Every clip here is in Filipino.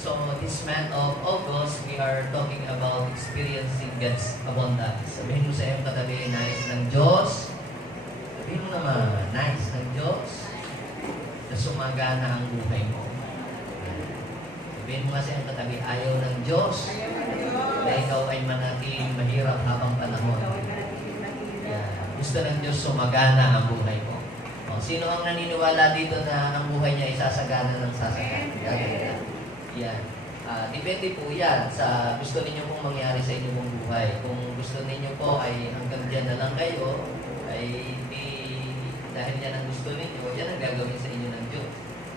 So this month of August, we are talking about experiencing God's abundance. Sabihin mo sa iyong katabi, nais ng Diyos. Sabihin mo naman, nais ng Diyos na sumagana ang buhay mo. Sabihin mo nga sa iyong katabi, ayaw ng Diyos na ikaw ay manatiling mahirap habang panahon. Gusto ng Diyos sumagana ang buhay mo. Sino ang naniniwala dito na ang buhay niya ay sasagana ng sasagana? Yan. Depende po yan sa gusto ninyo pong mangyari sa inyong buhay. Kung gusto ninyo po ay hanggang dyan na lang kayo, ay dahil yan ang gusto ninyo, yan ang gagawin sa inyo ng Diyos.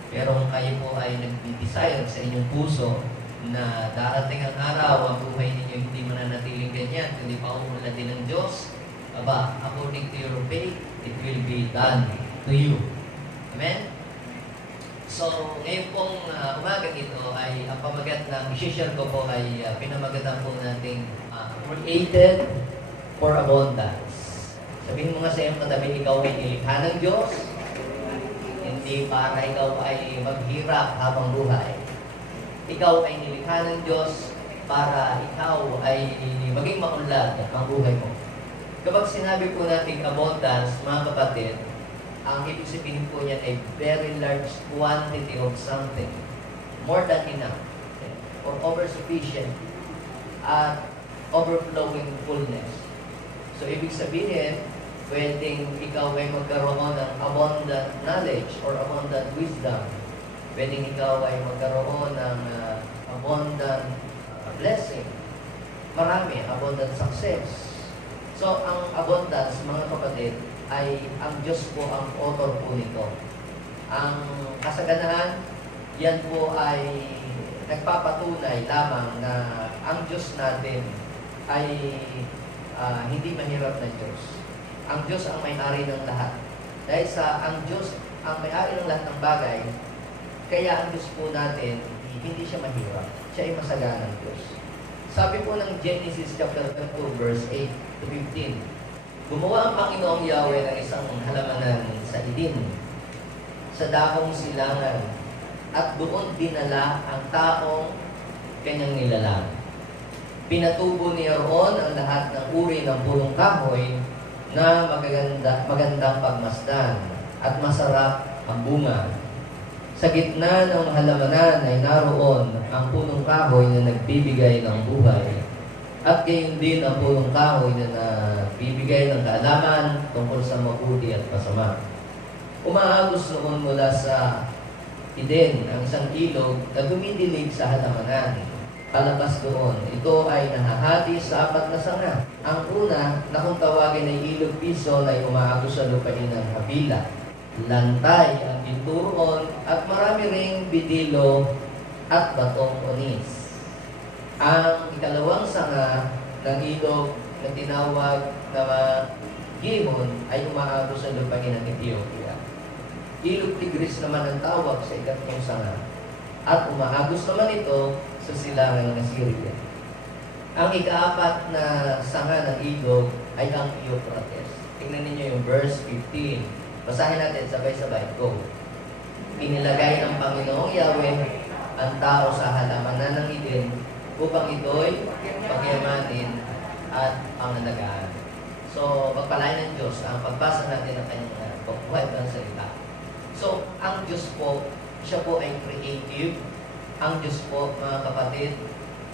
Pero kung kayo po ay nag-desire sa inyong puso na darating ang araw, ang buhay ninyo hindi mananatiling ganyan, kundi pauunlad din ng Diyos, aba, according to your faith, it will be done to you. Amen? So, ngayon pong umagang ito ay ang pamagat ng i-share ko po ay pinamagatan po nating created for abundance. Sabihin mo nga sa iyong katabi, ikaw ay nilikha ng Diyos, hindi para ikaw ay maghirap habang buhay. Ikaw ay nilikha ng Diyos para ikaw ay maging maunlad ang buhay mo. Kapag sinabi po natin abundance, mga kapatid, ang ibig sabihin po niyan ay very large quantity of something. More than enough. Or over-sufficient. At overflowing fullness. So, ibig sabihin, pwedeng ikaw ay magkaroon ng abundant knowledge or abundant wisdom. Pwedeng ikaw ay magkaroon ng abundant blessing. Marami, abundant success. So, ang abundance, mga kapatid, ay ang Diyos po ang author po nito. Ang kasaganahan, yan po ay nagpapatunay lamang na ang Diyos natin ay hindi mahirap na Diyos. Ang Diyos ang may-ari ng lahat. Dahil sa ang Diyos ang may-ari ng lahat ng bagay, kaya ang Diyos po natin, hindi siya mahirap. Siya ay masaganang Diyos. Sabi po ng Genesis chapter 2 verse 8 to 15, gumawa ang Panginoong Yahweh ng isang halamanan sa Eden, sa dakong silangan, at doon dinala ang taong kanyang nilalang. Pinatubo niya roon ang lahat ng uri ng punong kahoy na magandang pagmasdan at masarap ang bunga. Sa gitna ng halamanan ay naroon ang punong kahoy na nagbibigay ng buhay. At gayon din ang punong kahoy na nagbibigay ng kaalaman tungkol sa mabuti at masama. Umaagos noon mula sa Eden ang isang ilog na dumidilig sa halamanan. Palabas doon, ito ay nahahati sa 4 na sanga. Ang una na kung tawagin ay ilog Pison ay umaagos sa lupain ng Habila. Lantay ang pinturon at marami ring bidilo at batong onis. Ang ikalawang sanga ng ilog na tinawag na Gihon ay umaagos sa lupain ng Ethiopia. Ilog Tigris naman ang tawag sa ikatlong sanga at umaagos naman ito sa silangan ng Assyria. Ang ika-4 na sanga ng ilog ay ang Euphrates. Tingnan ninyo yung verse 15. Basahin natin sabay-sabay. Go. Inilagay ng Panginoong Yahweh ang tao sa halamanan ng Eden upang ito'y pagyamanin at pangalagaan. So, pagpalain ng Diyos ang pagbasa natin ng kanyang pagbuhay ng salita. So, ang Diyos po, siya po ay creative. Ang Diyos po, mga kapatid,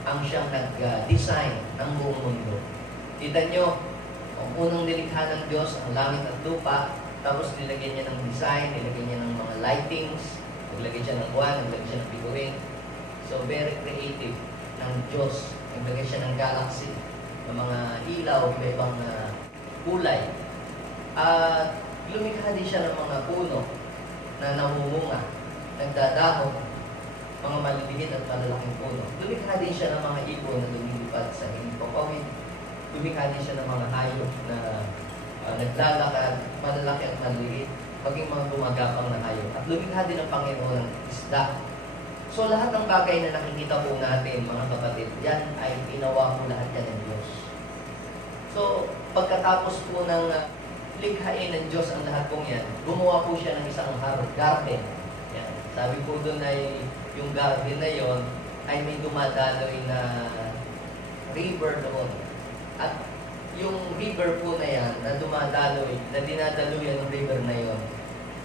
ang siyang nag-design ng buong mundo. Kita nyo, ang unang nilikha ng Diyos, ang langit at lupa, tapos nilagyan niya ng design, nilagyan niya ng mga lightings, naglagay siya ng buwan, naglagay siya ng bituin. So, very creative ng Diyos. Naglagay siya ng galaxy, ng mga ilaw, iba-ibang kulay. At lumikha din siya ng mga puno na namumunga, nagdadahon, mga maliliit at malalaking puno. Lumikha din siya ng mga ibon na lumilipad sa hipapawid. Lumikha din siya ng mga hayop na naglalakad, malalaki at maliliit, maging mga gumagapang na hayop. At lumikha din ang Panginoon ng isda. So lahat ng bagay na nakikita po natin, mga kapatid, yan ay ginawa po lahat yan ng Diyos. So, pagkatapos po ng likhain ng Diyos ang lahat pong yan, gumawa po siya ng isang garden. Yan. Sabi po doon ay yung garden na yon ay may dumadaloy na river doon. At yung river po na yan, na dumadaloy, na dinadaluyan ng river na yon,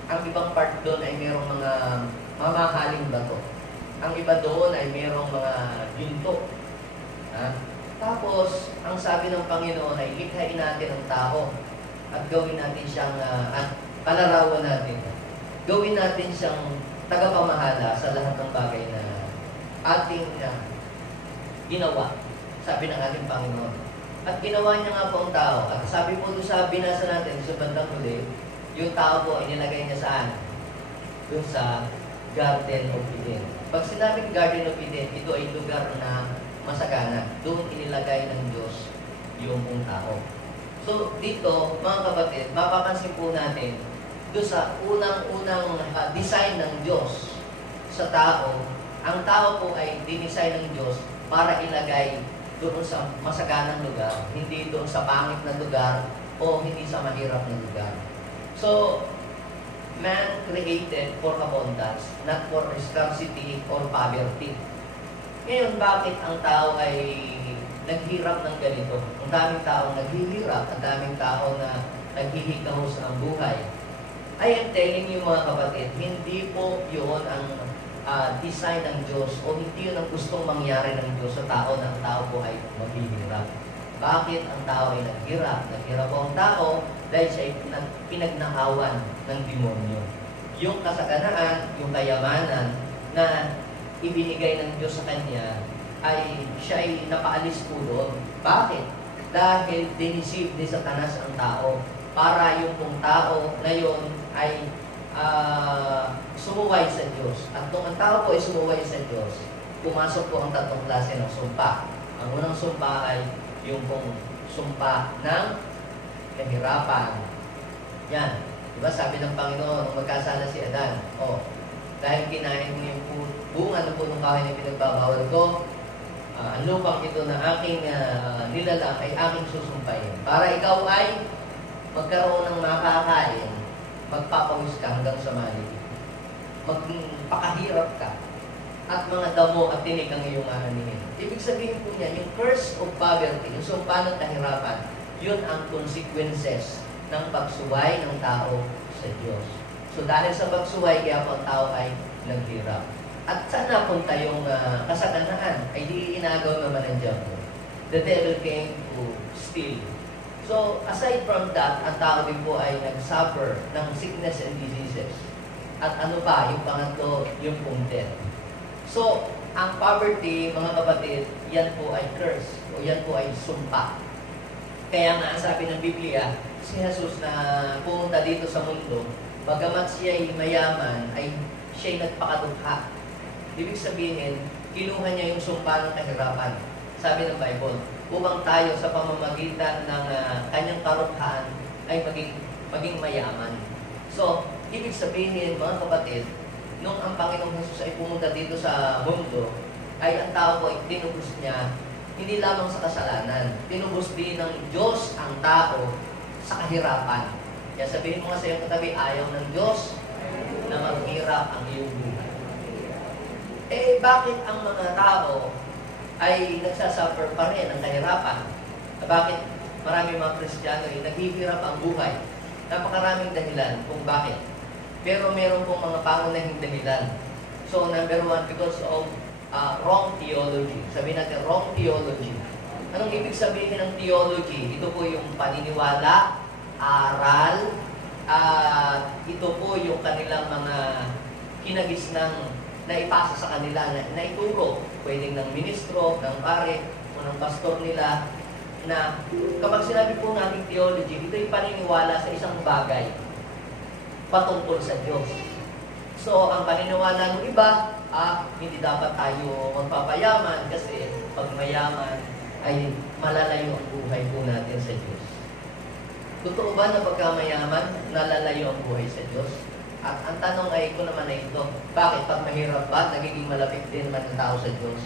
ang ibang part doon ay mayroong mga mamahaling bato. Ang iba doon ay mayroong mga yunto. Tapos, ang sabi ng Panginoon ay likhain natin ang tao at gawin natin siyang, at palarawan natin. Gawin natin siyang tagapamahala sa lahat ng bagay na ating ginawa, sabi ng ating Panginoon. At ginawa niya nga po ang tao. At sabi po doon sa binasa natin, sa bandang huli, yung tao po ay nilagay niya saan? Doon sa Garden of Eden. Pag sinabing Garden of Eden, ito ay lugar na masagana. Doon inilagay ng Diyos yung tao. So, dito, mga kapatid, mapapansin po natin, doon sa unang-unang design ng Diyos sa tao, ang tao po ay dinesign ng Diyos para ilagay doon sa masaganang lugar, hindi doon sa pangit na lugar o hindi sa mahirap na lugar. So, man created for abundance, not for scarcity or poverty. Ngayon, bakit ang tao ay naghirap ng ganito? Ang daming tao naghihirap, ang daming tao na naghihikahos ang buhay. I am telling you mga kapatid, hindi po yun ang design ng Diyos o hindi yun ang gustong mangyari ng Diyos sa tao na ang tao po ay maghihirap. Bakit ang tao ay naghirap? Naghirap po ang tao dahil siya ay pinagnakawan ng demonyo. Yung kasaganaan, yung kayamanan na ibinigay ng Diyos sa kanya, ay siya ay napaalis po doon. Bakit? Dahil dinisip ni Satanas ang tao para yung pong tao na yun ay sumuway sa Diyos. At kung ang tao po ay sumuway sa Diyos, pumasok po ang tatlong klase ng sumpa. Ang unang sumpa ay yung pong sumpa ng kahirapan. Yan. Diba sabi ng Panginoon, nung magkasala si Adan, dahil kinain mo yung bunga ng punong kahoy na pinagbabawal ko, ang lupang ito na aking nilalang ay aking susumpayin. Para ikaw ay magkaroon ng makakain, magpapawis ka hanggang sa mali. Magpakahirap ka. At mga damo at tinik ang iyong aaninin. Ibig sabihin po niya, yung curse of poverty, yung sumpa ng kahirapan, yun ang consequences ng pagsuway ng tao sa Diyos. So dahil sa pagsuway, kaya po ang tao ay naghirap. At saan napunta yung kasaganaan? Ay di inagaw naman ng diablo. The devil came to steal. So aside from that, ang tao din po ay nag-suffer ng sickness and diseases. At ano pa, yung pangatlo, yung death. So, ang poverty, mga kapatid, yan po ay curse o yan po ay sumpa. Kaya nga, sabi ng Biblia, si Jesus na pumunta dito sa mundo, bagamat siya ay mayaman, ay siya ay nagpakadukha. Ibig sabihin, kinuha niya yung sumpa ng kahirapan. Sabi ng Bible, upang tayo sa pamamagitan ng kanyang karukhaan ay maging mayaman. So, ibig sabihin, mga kapatid, nung ang Panginoong Jesus ay pumunta dito sa mundo, ay ang tao po ay tinubos niya, hindi lamang sa kasalanan, tinubos din ng Diyos ang tao sa kahirapan. Kaya sabihin mo nga sa iyong katabi, ayaw ng Diyos na maghirap ang iyong buhay. Bakit ang mga tao ay nagsasuffer pa rin ng kahirapan? Bakit marami mga Kristiyano ay naghihirap ang buhay? Napakaraming dahilan kung bakit. Pero meron pong mga pangunahing dahilan. So, number one, because of wrong theology. Sabihin natin, wrong theology. Anong ibig sabihin ng theology? Ito po yung paniniwala, aral, ito po yung kanilang mga kinagisnang naipasa sa kanila, na ituro. Pwedeng ng ministro, ng pare, o ng pastor nila, na kapag sinabi po natin theology, ito yung paniniwala sa isang bagay patungkol sa Diyos. So, ang paniniwala ng iba, hindi dapat tayo magpapayaman kasi pag mayaman ay malalayo ang buhay po natin sa Diyos. Totoo ba na pagka mayaman, nalalayo ang buhay sa Diyos? At ang tanong ay ko naman ay ito, bakit pag mahirap ba, nagiging malapit din man ang tao sa Diyos?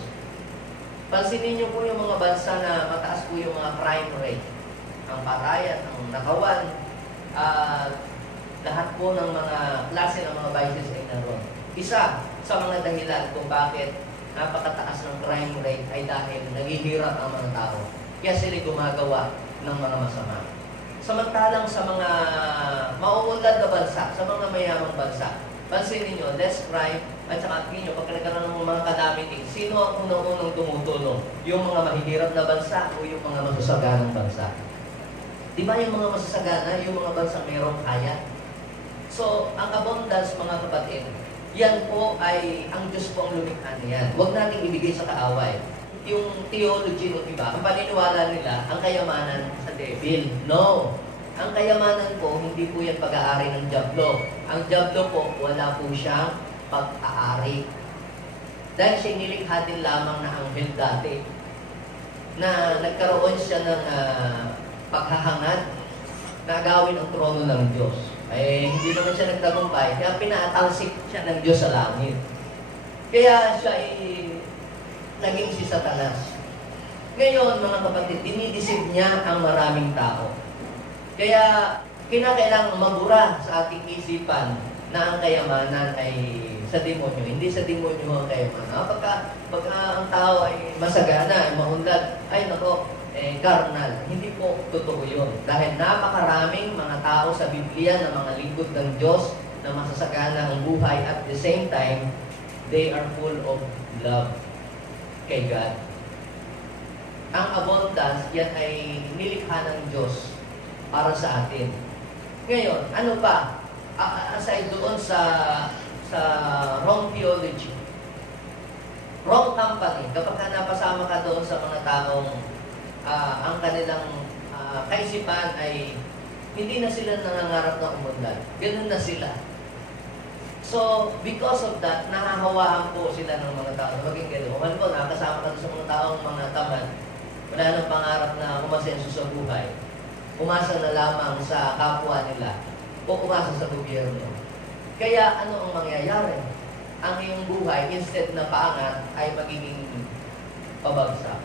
Pansinin niyo po yung mga bansa na mataas po yung mga crime rate. Ang patayan, ang nakawan, lahat po ng mga klase ng mga vices ay naroon. Isa sa mga dahilan kung bakit napakataas ng mahihirap ang mga tao. Kaya sila gumagawa ng mga masama. Samantalang sa mga mauunlad na bansa, sa mga mayamang bansa, pansin ninyo, less crime, at saka ninyo, pag nagkaroon ng mga calamity, sino ang unang-unang tumutulong? Yung mga mahihirap na bansa o yung mga masasaganang bansa? Di ba yung mga masasagana, yung mga bansa mayroong kaya? So, ang abundance, mga kapatid, yan po ay ang Diyos po ang lumikha niyan. Huwag natin ibigay sa kaaway. Yung theology ng iba, ang paniniwala nila, ang kayamanan sa devil. No! Ang kayamanan po, hindi po yan pag-aari ng dyablo. Ang dyablo po, wala po siyang pag-aari. Dahil siya nilikha din lamang na anghel dati, na nagkaroon siya ng paghahangad na agawin ang trono ng Diyos. Eh, hindi naman siya nagtagumpay, kaya pinaatalsik siya ng Diyos sa langit. Kaya siya naging si Satanas. Ngayon, mga kapatid, dinidisip niya ang maraming tao. Kaya, kinakailangang mabura sa ating isipan na ang kayamanan ay sa demonyo. Hindi sa demonyo ang kayamanan. Pagka ang tao ay masagana, ay maunlad, ay nako, carnal. Hindi po totoo yun. Dahil napakaraming mga tao sa Biblia na mga lingkod ng Diyos na masasagana ang buhay at the same time, they are full of love kay God. Ang abundance, yan ay nilikha ng Diyos para sa atin. Ngayon, ano pa? Aside doon sa wrong theology, wrong company, kapag napasama ka doon sa mga taong ang kanilang kaisipan ay hindi na sila nangangarap na umunlad. Ganun na sila. So, because of that, nahahawaan po sila ng mga tao. Maging gano'n. Kung po, nakasama ka sa mga taong mga tamad, wala nang pangarap na umasenso sa buhay. Umasa na lamang sa kapwa nila o umasa sa gobyerno. Kaya ano ang mangyayari? Ang iyong buhay, instead na paangat, ay magiging pabagsak.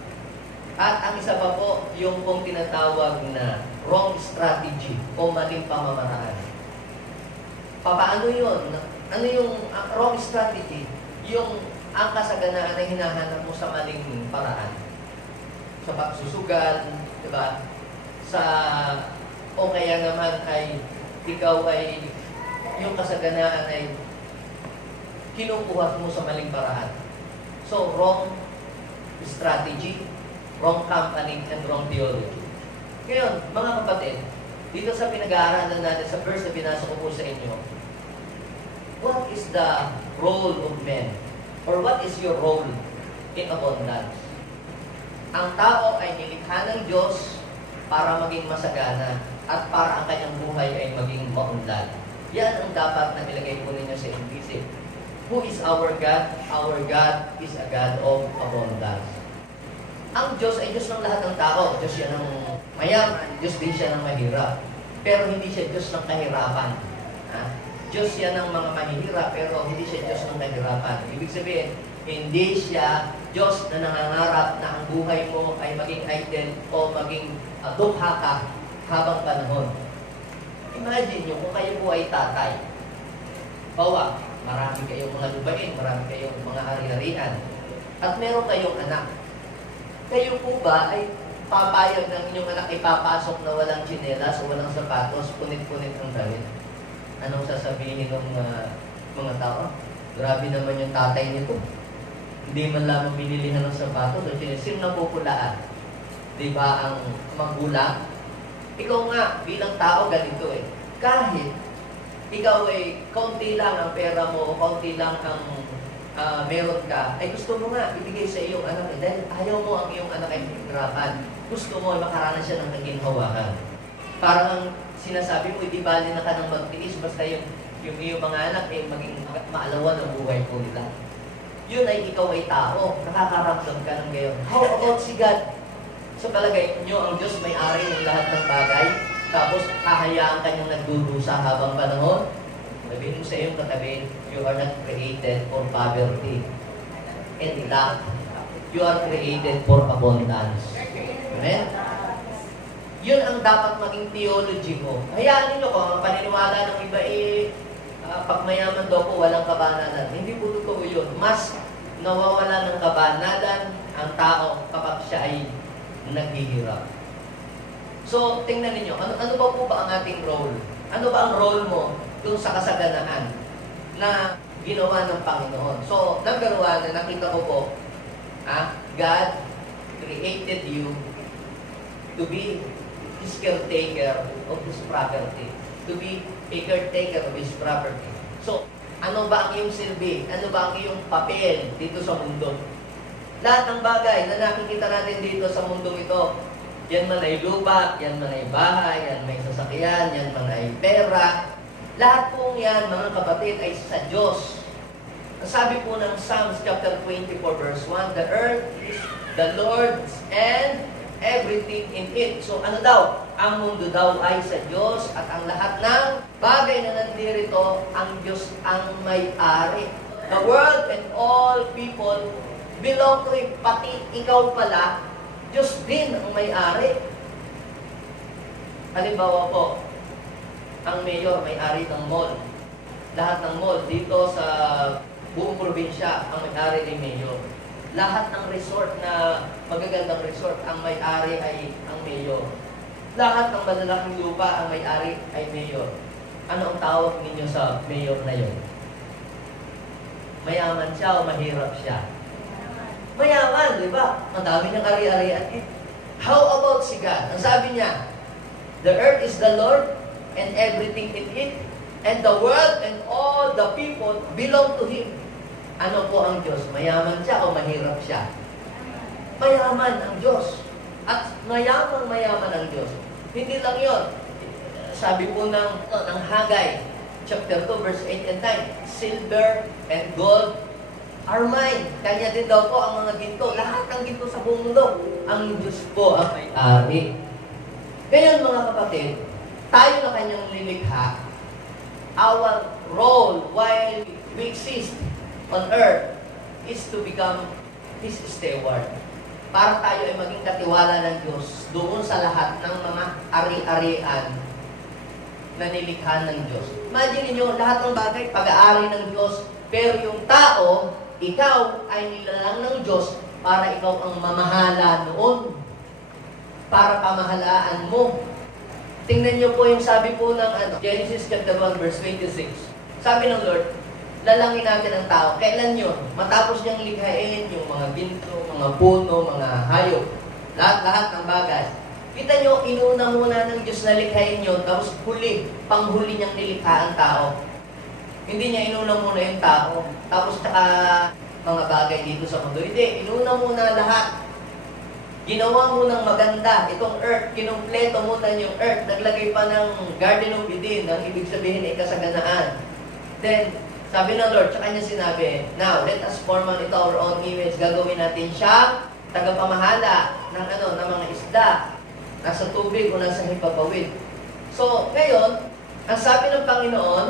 At ang isa pa po, yung pong tinatawag na wrong strategy o maling pamamaraan. Paano yun? Ano yung wrong strategy? Yung ang kasaganaan na hinahanap mo sa maling paraan. Sa pagsusugal, di ba? O kaya naman ay ikaw ay yung kasaganaan ay kinukuha mo sa maling paraan. So, wrong strategy, wrong company, and wrong theology. Ngayon, mga kapatid, dito sa pinag-aaralan natin sa verse na binasa ko po sa inyo, what is the role of men? Or what is your role in abundance? Ang tao ay nilikha ng Diyos para maging masagana at para ang kanyang buhay ay maging maunlad. Yan ang dapat na ilagay po ninyo sa isip. Who is our God? Our God is a God of abundance. Ang Diyos ay Diyos ng lahat ng tao. Diyos siya ng mayaman, Diyos din siya ng mahirap. Pero hindi siya Diyos ng kahirapan. Diyos siya ng mga mahihirap, pero hindi siya Diyos ng kahirapan. Ibig sabihin, hindi siya Diyos na nangangarap na ang buhay mo ay maging idle o maging dukha ka habang panahon. Imagine nyo kung kayo po ay tatay. Bawa, marami kayong mga lupain, marami kayong mga ari-arian, at meron kayong anak. Kayo po ba ay papayag ng inyong anak ipapasok na walang tsinelas o walang sapatos, punit-punit ang damit? Anong sasabihin ng mga tao? Grabe naman yung tatay nito. Hindi man lamang binilihan ng sapatos o tsinelas. Sino napupulaan? Di ba ang magulang? Ikaw nga, bilang tao, ganito eh. Kahit ikaw ay kaunti lang ang pera mo o kaunti lang ang meron ka, ay gusto mo nga ibigay sa iyong anak eh. Dahil ayaw mo ang iyong anak ay hirapan. Gusto mo makaranas siya ng naginhawahan. Parang ang sinasabi mo, hindi bali na ka ng magtiis basta yung iyong mga anak ay maging maalawan ang buhay po nila. Yun ay ikaw ay tao. Nakakaramdam ka ng gayon. How about si God? Sa palagay nyo, ang Diyos may-ari ng lahat ng bagay, tapos hahayaan ka niyang nagdudusa habang panahon? Sabihin mo sa iyong katabi, you are not created for poverty and lack. You are created for abundance. Amen? Yun ang dapat maging theology mo. Hayaan ninyo kung ang paniniwala ng iba pag mayaman daw po, walang kabanalan. Hindi po totoo yun. Mas nawawala ng kabanalan ang tao kapag siya siya ay naghihirap. So, tingnan ninyo, ano ba po ba ang ating role? Ano ba ang role mo dun sa kasaganaan na ginawa ng Panginoon? So, number one, na nakita ko po, God created you to be His caretaker of His property. To be a caretaker of His property. So, ano ba ang iyong silbi? Ano ba ang iyong papel dito sa mundo? Lahat ng bagay na nakikita natin dito sa mundong ito, yan man ay lupa, yan man ay bahay, yan may sasakyan, yan man ay pera. Lahat pong yan, mga kapatid, ay sa Diyos. Ang sabi po ng Psalms chapter 24 verse 1, the earth is the Lord's and everything in it. So ano daw? Ang mundo daw ay sa Diyos at ang lahat ng bagay na nandirito, ang Diyos ang may-ari. The world and all people belong to Him. Pati ikaw pala, Diyos din ang may-ari. Halimbawa po, ang mayor may-ari ng mall. Lahat ng mall dito sa buong probinsya ang may-ari ni mayor. Lahat ng resort na magagandang resort, ang may-ari ay ang mayor. Lahat ng malalaking lupa, ang may-ari ay mayor. Ano ang tawag ninyo sa mayor na yon? Mayaman siya o mahirap siya? Mayaman, di ba? Madami niyang ari-arian. How about si God? Ang sabi niya, the earth is the Lord and everything in it, and the world and all the people belong to Him. Ano po ang Diyos? Mayaman siya o mahirap siya? Mayaman ang Diyos. At mayaman ang Diyos. Hindi lang yon. Sabi po ng Haggai, chapter 2, verse 8 and 9, silver and gold are mine. Kanya din daw po ang mga ginto. Lahat ng ginto sa buong mundo. Ang Diyos po ang may-ari. Ngayon mga kapatid, tayo na kanyang lilikha. Our role while we exist on earth is to become His steward. Para tayo ay maging katiwala ng Diyos doon sa lahat ng mga ari-arian na nilikha ng Diyos. Imagine niyo lahat ng bagay, pag-aari ng Diyos, pero yung tao, ikaw ay nilalang ng Diyos para ikaw ang mamahala noon. Para pamahalaan mo. Tingnan niyo po yung sabi po ng Genesis chapter 1 verse 26. Sabi ng Lord, lalangin natin ang tao. Kailan yun? Matapos niyang likhain yung mga ginto, mga puno, mga hayop. Lahat-lahat ng bagay. Kita niyo, inuna muna ng Diyos na likhain yun, tapos panghuli niyang nilikha ang tao. Hindi niya inuna muna yung tao, tapos mga bagay dito sa mundo. Hindi, inuna muna lahat. Ginawa mo ng maganda itong earth, kinumpleto mo na yung earth, naglagay pa ng Garden of Eden, ang ibig sabihin ay kasaganaan. Then, sabi ng Lord, tsaka niya sinabi, now, let us form man ito our own image. Gagawin natin siya, tagapamahala ng ng mga isda, nasa tubig o nasa hipagpawid. So, ngayon, ang sabi ng Panginoon,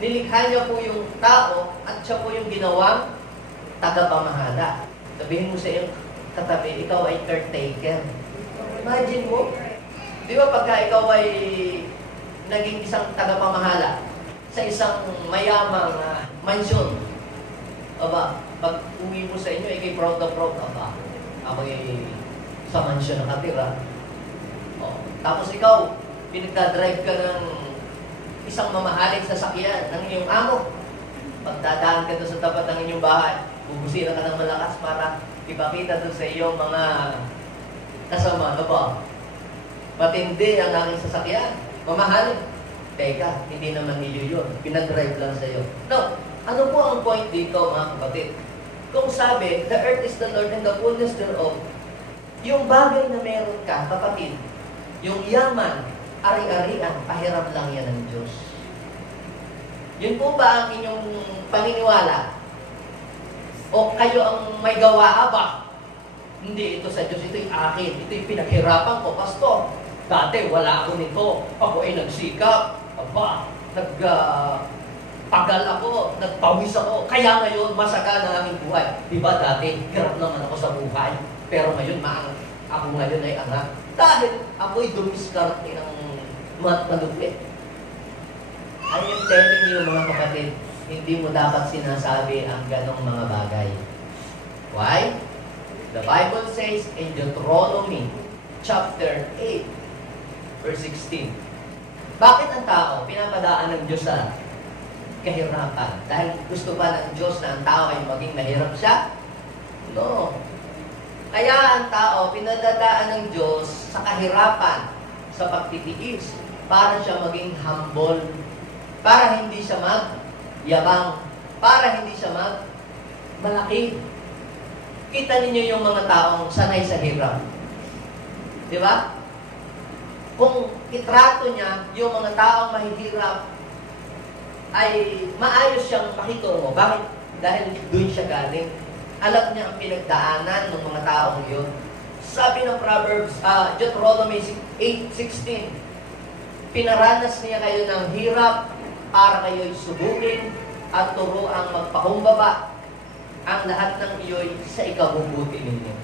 nilikha niya po yung tao at siya po yung ginawang tagapamahala. Sabihin mo sa iyong katabi, ikaw ay caretaker. Imagine mo, di ba pagka ikaw ay naging isang tagapamahala sa isang mayamang mansyon, aba, pag uwi mo sa inyo, ikay proud na proud, aba, ako ay sa mansyon nakatira. Tapos ikaw, pinagdadrive ka ng isang mamahaling sasakyan ng iyong amo. Pagdadaan ka doon sa tapat ng inyong bahay, bubusira ka ng malakas para ipakita doon sa iyong mga kasama. Ano ba? Matindi ang aking sasakyan. Mamahalin. Teka, hindi naman iyo yun. Pinadrive lang sa iyo. Now, ano po ang point dito mga kapatid? Kung sabi, the earth is the Lord and the fullness thereof, yung bagay na meron ka, kapatid, yung yaman, ari-arian, pahiram lang yan ng Diyos. Yun po ba ang inyong paniniwala? O kayo ang may gawa ba? Hindi, ito sa Diyos, ito'y akin, ito'y pinaghirapan ko, Pastor. Dati wala ako nito, ako ay nagsikap, pagal ako, nagpawis ako, kaya ngayon masaka na aking buhay. Diba dati, hirap naman ako sa buhay, pero ngayon ako ngayon ay anak. Dahil ako'y dumiskarte ng malupit. I am telling you mga kapatid, hindi mo dapat sinasabi ang ganong mga bagay. Why? The Bible says in Deuteronomy chapter 8, verse 16, bakit ang tao pinapadaan ng Diyos sa kahirapan? Dahil gusto ba ng Diyos na ang tao ay maging mahirap siya? No. Kaya ang tao pinadadaan ng Diyos sa kahirapan, sa pagtitiis, para siya maging humble, para hindi siya magyabang, para hindi siya malaki. Kita ninyo yung mga taong sanay sa hirap. Di ba? Kung itrato niya yung mga taong mahihirap, ay maayos siyang makitungo. Bakit? Dahil doon siya galing. Alam niya ang pinagdaanan ng mga taong yun. Sabi ng Proverbs, Deuteronomy 8:16, pinaranas niya kayo ng hirap para kayo'y subukin at turuang magpakumbaba. Ang lahat ng iyo'y sa ikabubuti ninyo.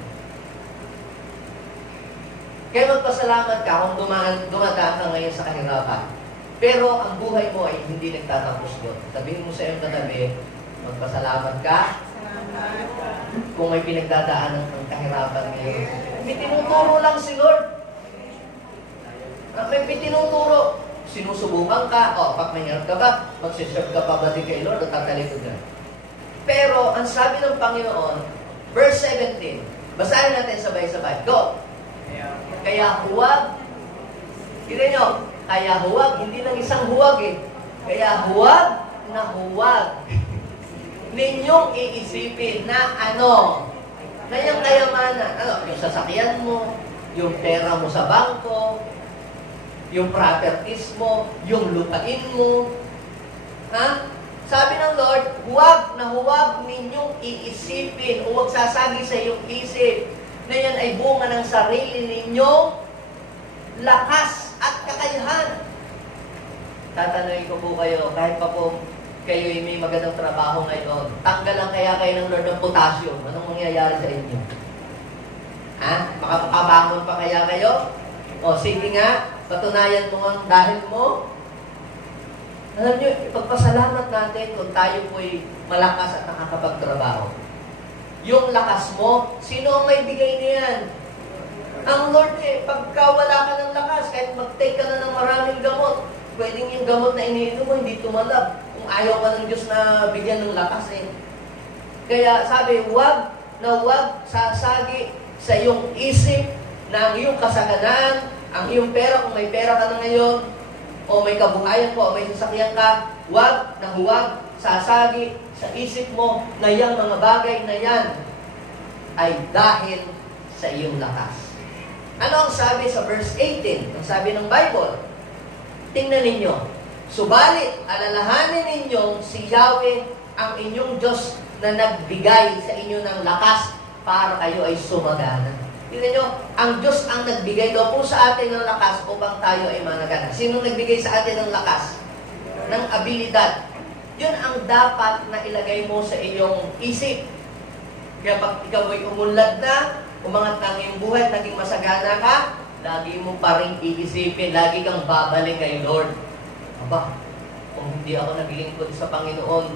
Kaya magpasalamat ka kung dumadaan ka ngayon sa kahirapan. Pero ang buhay mo ay hindi nagtatapos doon. Sabihin mo sa iyong katabi, magpasalamat ka kung may pinagdadaanan ng kahirapan ngayon. May tinuturo lang si Lord. May tinuturo. Sinusubukan ka. Pag mahirap ka ba, magsiserve ka pa ba din kay Lord o tatalikod ka? Pero, ang sabi ng Panginoon, verse 17, basahin natin sabay-sabay. Go! Kaya huwag, kita nyo, kaya huwag, hindi lang isang huwag eh. Kaya huwag na huwag ninyong iisipin na ano, na yung kayamanan, yung sasakyan mo, yung pera mo sa bangko, yung properties mo, yung lupain mo. Ha? Sabi ng Lord, huwag ninyong iisipin o huwag sasagi sa iyong isip na yan ay bunga ng sarili ninyong lakas at kakayahan. Tatanungin ko po kayo, kahit pa po kayo may magandang trabaho ngayon, tanggalan kaya kayo ng Lord ng potassium, anong mangyayari sa inyo? Ha? Makakabangon pa kaya kayo? O sige nga, patunayan mo ang dahil mo. Alam nyo, ipagpasalamat natin kung tayo po'y malakas at nakakapagtrabaho. Yung lakas mo, sino ang may bigay niyan? Ang Lord pagka wala ka ng lakas, kahit mag-take ka na ng maraming gamot, pwedeng yung gamot na iniinom mo, hindi tumalab. Kung ayaw ka ng Diyos na bigyan ng lakas Kaya sabi, huwag sasagi sa iyong isip na ang iyong kasaganan, ang iyong pera, kung may pera ka na ngayon, o may kabuhayan ko, o may sasakyan ka, huwag sasagi sa isip mo na yung mga bagay na yan ay dahil sa iyong lakas. Ano ang sabi sa verse 18? Ang sabi ng Bible, tingnan ninyo, subalit alalahanin ninyong si Yahweh ang inyong Diyos na nagbigay sa inyo ng lakas para kayo ay sumagana. Tingnan nyo, ang Diyos ang nagbigay daw po sa atin ng lakas upang tayo ay managana. Sino nagbigay sa atin ng lakas? Ng abilidad. Yun ang dapat na ilagay mo sa iyong isip. Kaya pag ikaw ay umunlad na, umangat na ang iyong buhay, naging masagana ka, lagi mo pa rin iisipin, lagi kang babalik kay Lord. Aba, kung hindi ako naglingkod sa Panginoon,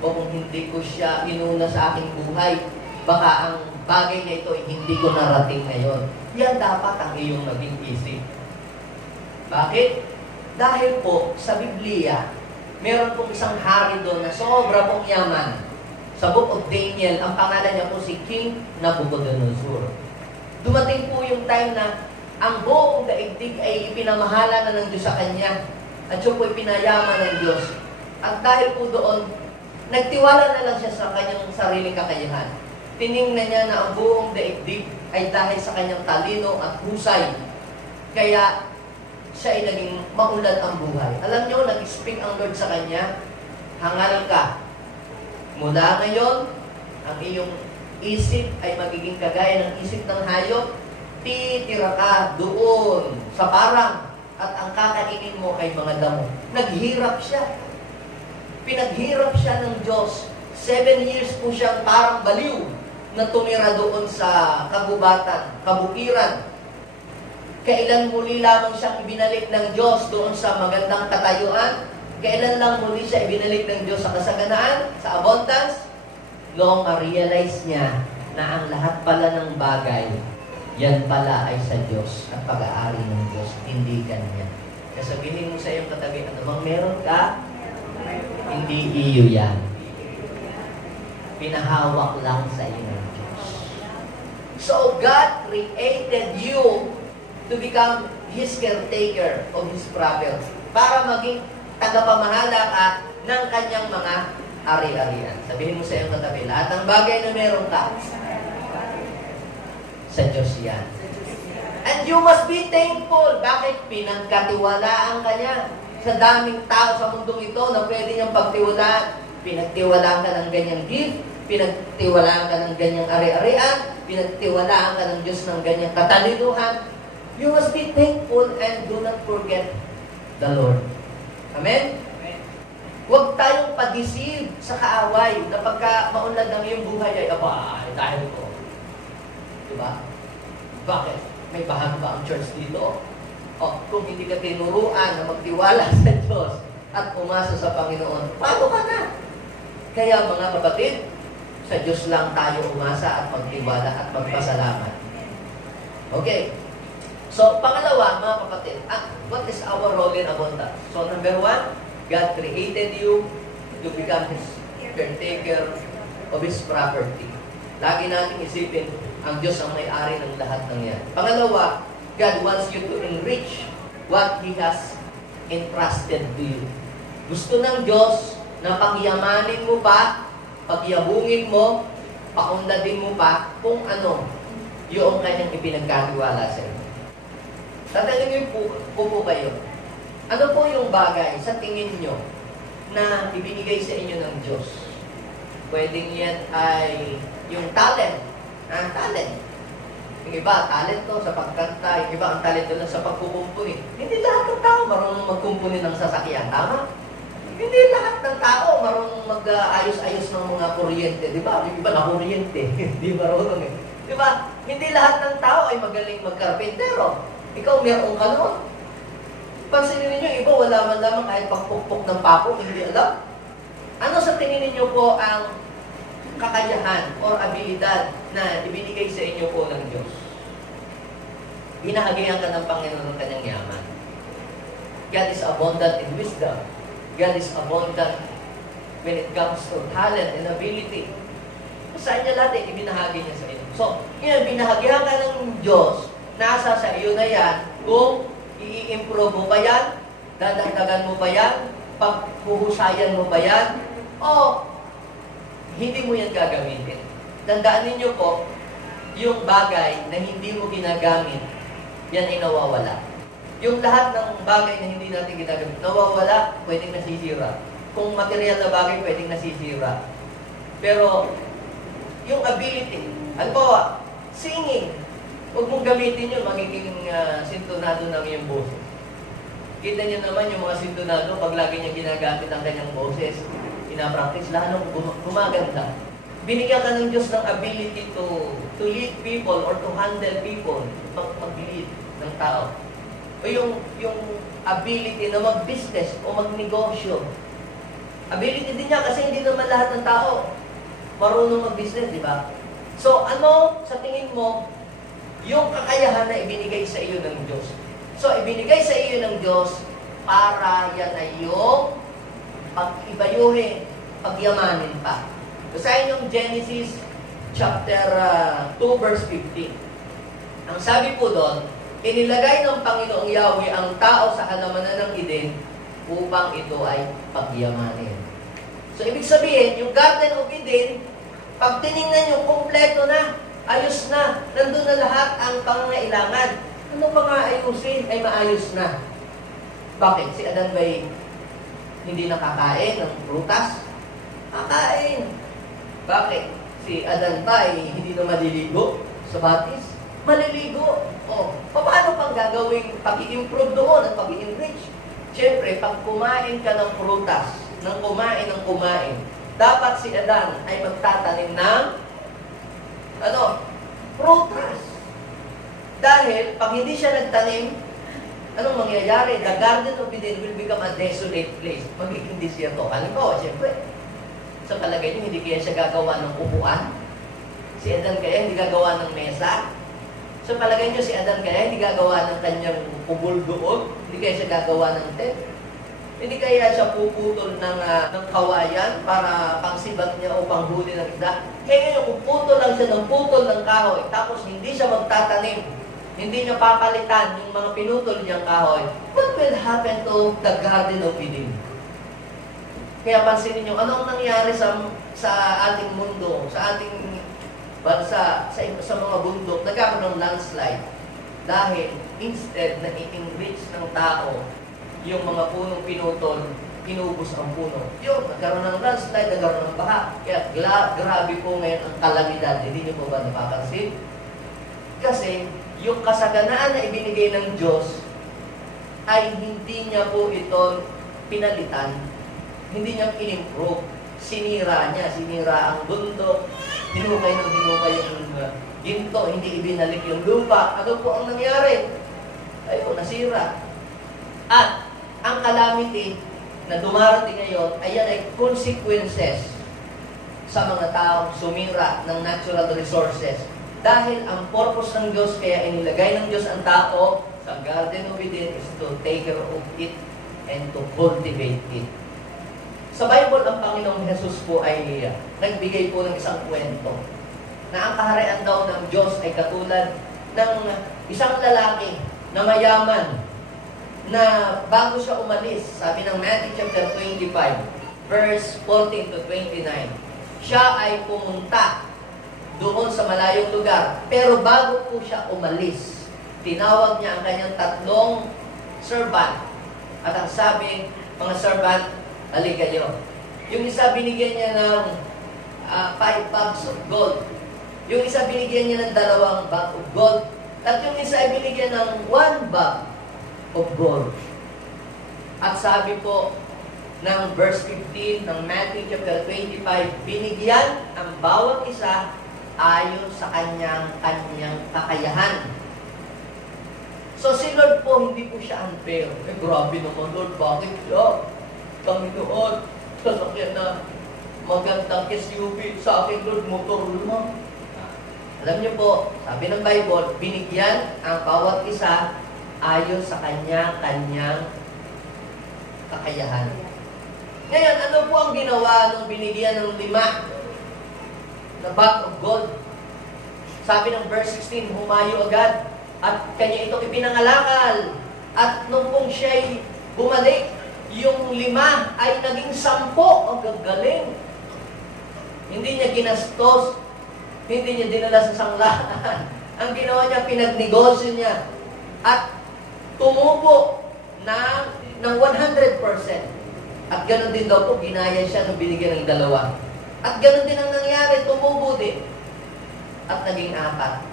o kung hindi ko siya inuna sa aking buhay, baka ang bagay na ito ay hindi ko narating ngayon. Yan dapat ang iyong naging isip. Bakit? Dahil po, sa Biblia, meron pong isang hari doon na sobra pong yaman. Sa Book of Daniel, ang pangalan niya po si King Nabucodonosor. Dumating po yung time na ang buong daigdig ay ipinamahala na ng Diyos sa kanya. At siya po ay pinayaman ng Diyos. At dahil po doon, nagtiwala na lang siya sa kanyang sariling kakayahan. Tiningnan niya na ang buong daigdig ay dahil sa kanyang talino at husay. Kaya siya ay naging maunlad ang buhay. Alam niyo, nag-speak ang Lord sa kanya, hangal ka. Mula ngayon, ang iyong isip ay magiging kagaya ng isip ng hayop. Titira ka doon sa parang at ang kakainin mo ay mga damo. Naghirap siya. Pinaghirap siya ng Diyos. 7 years po siyang parang baliw na tumira doon sa kagubatan, kabukiran. Kailan muli lamang siyang ibinalik ng Diyos doon sa magandang katayuan? Kailan lang muli siya ibinalik ng Diyos sa kasaganaan, sa abundance? Noong ma-realize niya na ang lahat pala ng bagay, yan pala ay sa Diyos at pag-aari ng Diyos, hindi kanya. Sabihin mo sa iyong katabi, ano bang meron ka? Hindi iyo yan. Pinahawak lang sa iyo ng Diyos. So God created you to become His caretaker of His property para maging tagapamahala ka ng kanyang mga ari-arian. Sabihin mo sa iyong katabi, lahat ng bagay na meron ka, sa Diyos yan. And you must be thankful. Bakit? Pinagkatiwalaan ka niya. Sa daming tao sa mundong ito na pwede niyang pagtiwalaan. Pinagtiwalaan ka ng ganyang gift, pinagtiwalaan ka ng ganyang ari-arian, pinagtiwalaan ka ng Diyos ng ganyang katalinuhan. You must be thankful and do not forget the Lord. Amen? Huwag tayong pa-deceive sa kaaway na pagka maunlad ng iyong buhay ay, aba, dahil ko. Diba? Bakit? May bahan ba ang church dito? O, kung hindi ka tinuruan na magtiwala sa Diyos at umasa sa Panginoon, paano ka na? Kaya mga kapatid, sa Diyos lang tayo umasa at magtiwala at magpasalamat. Okay. So, pangalawa, mga kapatid, what is our role in abundance? So, number one, God created you to become His caretaker of His property. Lagi nating isipin, ang Diyos ang may-ari ng lahat ng yan. Pangalawa, God wants you to enrich what He has entrusted to you. Gusto ng Diyos na pagyamanin mo pa, pagyabungin mo, paunladin mo pa kung ano yung kanyang ipinagkatiwala sa inyo. Tatanungin po kayo, ano po yung bagay sa tingin nyo na ibinigay sa inyo ng Diyos? Pwedeng yan ay yung talent. Talent. Yung iba, talent to sa pagkanta. Yung iba, ang talent lang sa pagkukumpuni. Hindi lahat ng tao marunong magkumpuni ng sasakyan. Tama? Hindi lahat ng tao marunong mag-ayos-ayos ng mga kuryente. Di ba? Yung iba na kuryente. Hindi marunong eh. Di ba? Hindi lahat ng tao ay magaling magkarpentero. Ikaw, meron ka noon. Pansinin ninyo, iba wala man lamang kahit pagpukpok ng papo, hindi alam. Ano sa tingin ninyo po ang kakayahan or abilidad na ibinigay sa inyo po ng Diyos? Binahagihan ka ng Panginoon ng kanyang yaman. God is abundant in wisdom. God is abundant when it comes to talent and ability. Saan niya lahat ibinahagi niya sa inyo. So, yan, binahagihan ka ng Diyos, nasa sa iyo na yan, kung i-improve mo ba yan, dadagdagan mo ba yan, paghuhusayan mo ba yan, o hindi mo yan gagamitin. Tandaan ninyo po, yung bagay na hindi mo ginagamit, yan ay nawawala. Yung lahat ng bagay na hindi natin ginagamit, nawawala, pwedeng nasisira. Kung material na bagay, pwedeng nasisira. Pero, yung ability, halimbawa, singing, huwag mong gamitin yun, magiging sintonado ng iyong boses. Kita niyo naman yung mga sintonado, pag lagi niya ginagamit ang kanyang boses, pinapractice, lalong gumaganda. Binigyan ka ng Diyos ng ability to lead people or to handle people, mag-lead ng tao. O yung ability na mag-business o mag-negosyo. Ability din niya kasi hindi naman lahat ng tao marunong mag-business, di ba? So, ano sa tingin mo yung kakayahan na ibinigay sa iyo ng Diyos? So, ibinigay sa iyo ng Diyos para yan ay yung pag-ibayuhin, pagyamanin pa. Basahin yung Genesis chapter 2 verse 15. Ang sabi po doon, inilagay ng Panginoong Yahweh ang tao sa halamanan ng Eden upang ito ay pagyamanin. So, ibig sabihin, yung Garden of Eden, pag tinignan nyo, kompleto na, ayos na, nandun na lahat ang pangangailangan. Ano pa nga ayusin ay maayos na. Bakit? Si Adan ba'y hindi nakakain ng prutas? Kakain. Bakit? Si Adan ba ay hindi na maliligo sa batis? Maliligo. O, paano pang gagawing pag-i-improve doon at pag-i-enrich? Siyempre, pag kumain ka ng prutas, ng kumain, dapat si Adan ay magtatanim ng prutas. Dahil, pag hindi siya nagtanim, anong mangyayari? The Garden of Eden will become a desolate place. Magiging desierto. Halimbawa, siyempre, sa palagay niyo, hindi kaya siya gagawa ng upuan? Si Adan kaya hindi gagawa ng mesa? So palagay nyo si Adan kaya hindi gagawa ng kanyang kubol doon? Hindi kaya siya gagawa ng tent? Hindi kaya siya puputol ng kawayan para pangsibat niya o panghuli ng isda? Kaya ngayon, kung putol lang siya ng putol ng kahoy, tapos hindi siya magtatanim, hindi niya papalitan yung mga pinutol niyang kahoy, what will happen to the Garden of Eden? Kaya pansinin niyo, ano ang nangyari sa ating mundo, sa ating bansa, sa mga bundok, nagkakaroon ng landslide. Dahil instead na i-enrich ng tao yung mga punong pinutol, inubos ang puno. Yun, nagkaroon ng landslide, nagkaroon ng baha. Kaya grabe po ngayon ang kalamidad. Hindi niyo po ba napapansin? Kasi yung kasaganaan na ibinigay ng Diyos ay hindi niya po ito pinalitan. Hindi niya in-improve. Sinira niya. Sinira ang bundok. Hinukay ng hinukay yung ginto. Hindi ibinalik yung lupa. Ano po ang nangyari? Ayun, nasira. At ang calamity na dumarating ngayon, ayan ay consequences sa mga taong sumira ng natural resources. Dahil ang purpose ng Diyos, kaya inilagay ng Diyos ang tao sa Garden of Eden is to take care of it and to cultivate it. Sa Bible, ang Panginoong Jesus po ay nagbigay po ng isang kwento na ang kaharian daw ng Diyos ay katulad ng isang lalaki na mayaman na bago siya umalis, sabi ng Matthew chapter 25, verse 14 to 29, siya ay pumunta doon sa malayong lugar. Pero bago po siya umalis, tinawag niya ang kanyang tatlong servant. At ang sabi, mga servant, halika kayo. Yung isa binigyan niya ng 5 bags of gold. Yung isa binigyan niya ng 2 bag of gold. At yung isa ay binigyan ng 1 bag of gold. At sabi po ng verse 15 ng Matthew chapter 25, binigyan ang bawat isa ayon sa kanyang kakayahan. So si Lord po, hindi po siya unfair. Grabe naman Lord, bakit siya? Panginoon, sasakyan na magandang SUV sa akin Lord, motor lang. Alam niyo po, sabi ng Bible, binigyan ang bawat isa ayon sa kanyang kakayahan. Ngayon, ano po ang ginawa nung binigyan ng 5 na bag of gold? Sabi ng verse 16, humayo agad at kanya ito ipinangalakal. At nung pong siya'y bumalik, yung 5 ay naging 10. Ang gagaling. Hindi niya ginastos, hindi niya dinala sa sanglaan. Ang ginawa niya, pinagnegosyo niya. At tumubo ng 100%. At ganoon din daw po, ginaya siya nung binigyan ng 2. At ganoon din ang nangyari, tumubo din. At naging 4.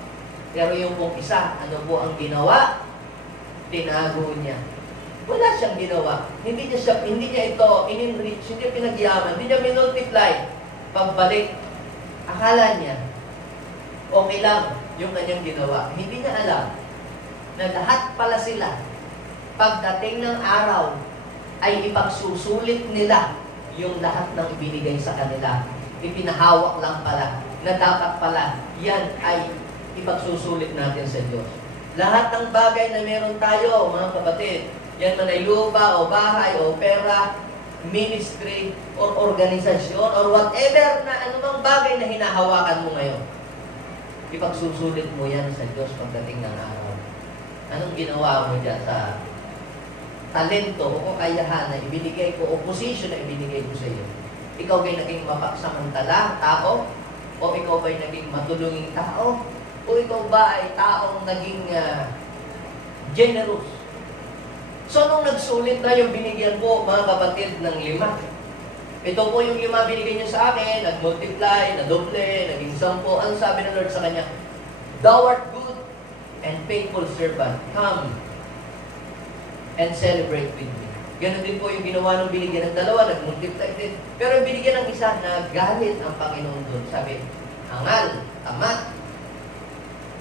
Pero yung pong isa, ano po ang ginawa? Tinago niya. Wala siyang ginawa. Hindi niya ito in-enrich, hindi niya pinagyaman, hindi niya minultiply. Pagbalik, akala niya, okay lang yung kanyang ginawa. Hindi niya alam na lahat pala sila, pagdating ng araw, ay ipagsusulit nila yung lahat ng ibinigay sa kanila. Ipinahawak lang pala na dapat pala yan ay ipagsusulit natin sa Diyos. Lahat ng bagay na meron tayo, mga kapatid, yan man ay lupa o bahay o pera, ministry or organisasyon or whatever na anumang bagay na hinahawakan mo ngayon, ipagsusulit mo yan sa Diyos pagdating ng araw. Anong ginawa mo dyan sa talento o kakayahan na ibinigay ko o position na ibinigay ko sa iyo? Ikaw ba'y naging mapagsamantala tao? O ikaw ba'y naging matulunging tao? O ikaw ba ay taong naging generous? So, nung nagsulit na yung binigyan ko, mga kapatid, ng 5. Ito po yung 5 binigyan niya sa akin, nag-multiply, nadoble, naging 10. Ano sabi ng Lord sa kanya? Thou art good and faithful servant. Come and celebrate with me. Ganon din po yung ginawa ng binigyan ng 2, nag-multiply din. Pero yung binigyan ng isa, nagalit ang Panginoon doon. Sabi, angal, tamat.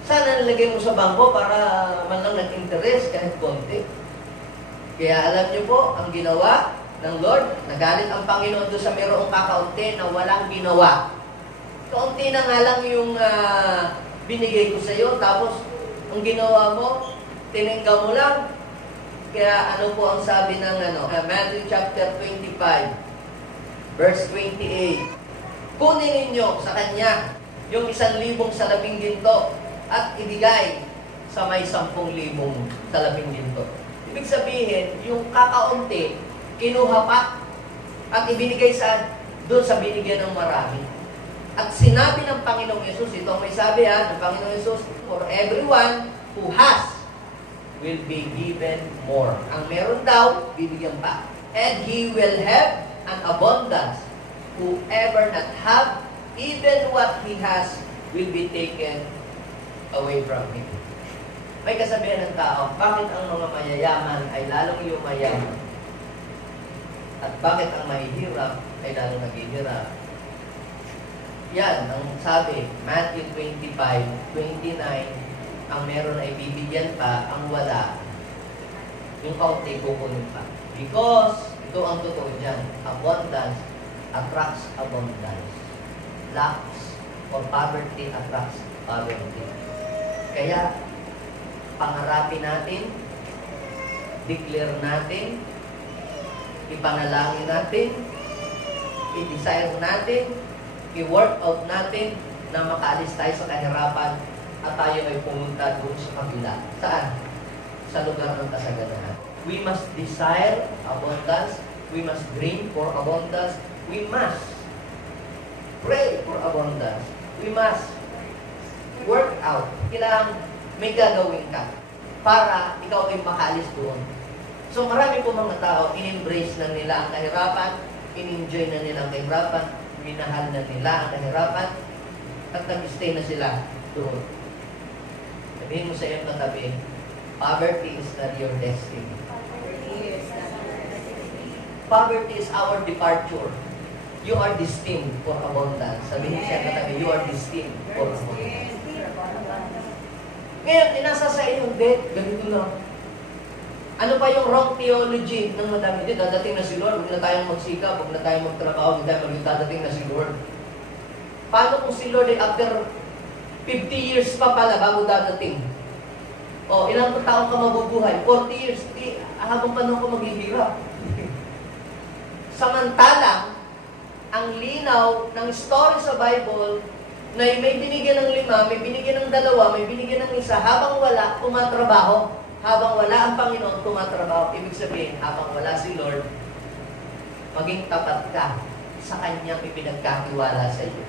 Sana nalagay mo sa bangko para man lang nag-interest kahit konti. Kaya alam niyo po, ang ginawa ng Lord, nagalit ang Panginoon doon sa mayroong kakaunti na walang ginawa. Kaunti na nga lang yung binigay ko sa iyo, tapos ang ginawa mo, tiningga mo lang. Kaya ano po ang sabi ng Matthew chapter 25, verse 28. Kunin ninyo sa kanya yung 1,000 sa 10 ginto at ibigay sa may 10,000 sa 10 ginto. Ibig sabihin, yung kakaunti, kinuha pa at ibinigay doon sa binigyan ng marami. At sinabi ng Panginoong Yesus, ito ang may sabi ng Panginoong Yesus, for everyone who has will be given more. Ang meron daw, bibigyan pa. And he will have an abundance. Whoever not have, even what he has, will be taken away from him. May kasabihan ng tao, bakit ang mga mayayaman ay lalong yumayaman? At bakit ang mahihirap ay lalong naghihirap? Yan, ang sabi, Matthew 25:29, ang meron ay bibigyan pa, ang wala, yung kaunti kukunin pa. Because, ito ang totoo dyan, abundance attracts abundance. Lacks or poverty attracts poverty. Kaya, pangarapin natin, declare natin, ipanalangin natin, i-desire natin, i-work out natin na makaalis tayo sa kahirapan at tayo ay pumunta doon sa kabila. Saan? Sa lugar ng kasaganahan. We must desire abundance. We must dream for abundance. We must pray for abundance. We must work out. Kailangan may gagawin ka para ikaw ay makaalis doon. So marami po mga tao, in-embrace na nila ang kahirapan, in-enjoy na nila ang kahirapan, minahal na nila ang kahirapan, at nag-stay na sila doon. Sabihin mo sa iyong katabi, poverty is not your destiny. Poverty is our departure. You are destined for abundance. Sabihin mo sa iyong katabi, you are destined for abundance. Ngayon, inasa sa iyong death, ganito lang. Ano pa yung wrong theology ng madami? Hindi, dadating na si Lord, huwag na tayong magsikap, huwag na tayong magtrabaho, huwag na tayong dadating na si Lord. Paano kung si Lord ay after 50 years pa pala bago dadating? O, ilang taon ka mabubuhay? 40 years, habang panahon ka maghihirap. Samantalang, ang linaw ng story sa Bible, na may binigyan ng 5, may binigyan ng 2, may binigyan ng 1, habang wala, tumatrabaho. Habang wala ang Panginoon, tumatrabaho. Ibig sabihin, habang wala si Lord, maging tapat ka sa Kanyang ipinagkatiwala sa iyo.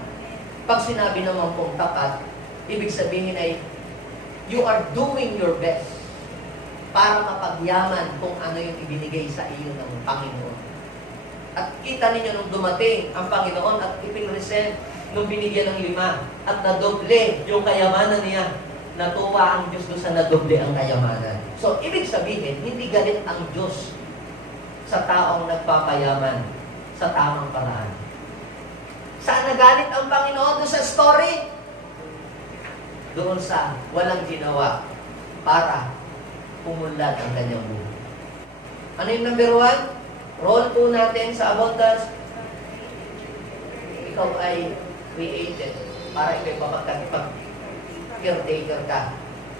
Pag sinabi naman pong tapat, ibig sabihin ay, you are doing your best para mapagyaman kung ano yung ibinigay sa iyo ng Panginoon. At kita ninyo nung dumating ang Panginoon at ipinresent nung binigyan ng 5 at nadoble yung kayamanan niya. Natuwa ang Diyos doon sa nadoble ang kayamanan. So, ibig sabihin, hindi galit ang Diyos sa taong nagpapayaman sa tamang paraan. Saan nagalit ang Panginoon doon sa story? Doon sa walang ginawa para pumunlad ang kanyang buhay. Ano yung number 1? Role po natin sa abundance. Ikaw ay created para ikaw caretaker ka.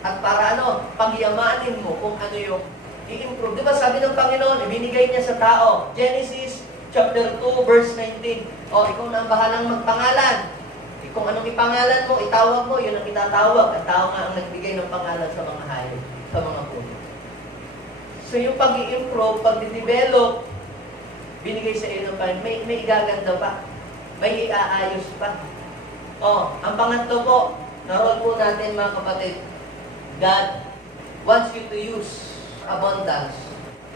At para pagyamanin mo kung ano yung i-improve. Di ba sabi ng Panginoon, ibinigay niya sa tao. Genesis chapter 2, verse 19. O, ikaw na ang bahalang magpangalan. Kung anong ipangalan mo, itawag mo, yun ang itatawag. At tao nga ang nagbigay ng pangalan sa mga hayop, sa mga puno. So yung pag-i-improve, pag-develop, binigay sa iyo ng Panginoon, may igaganda pa. May iaayos pa. O, ang pangatlo po, na-roll po natin mga kapatid, God wants you to use abundance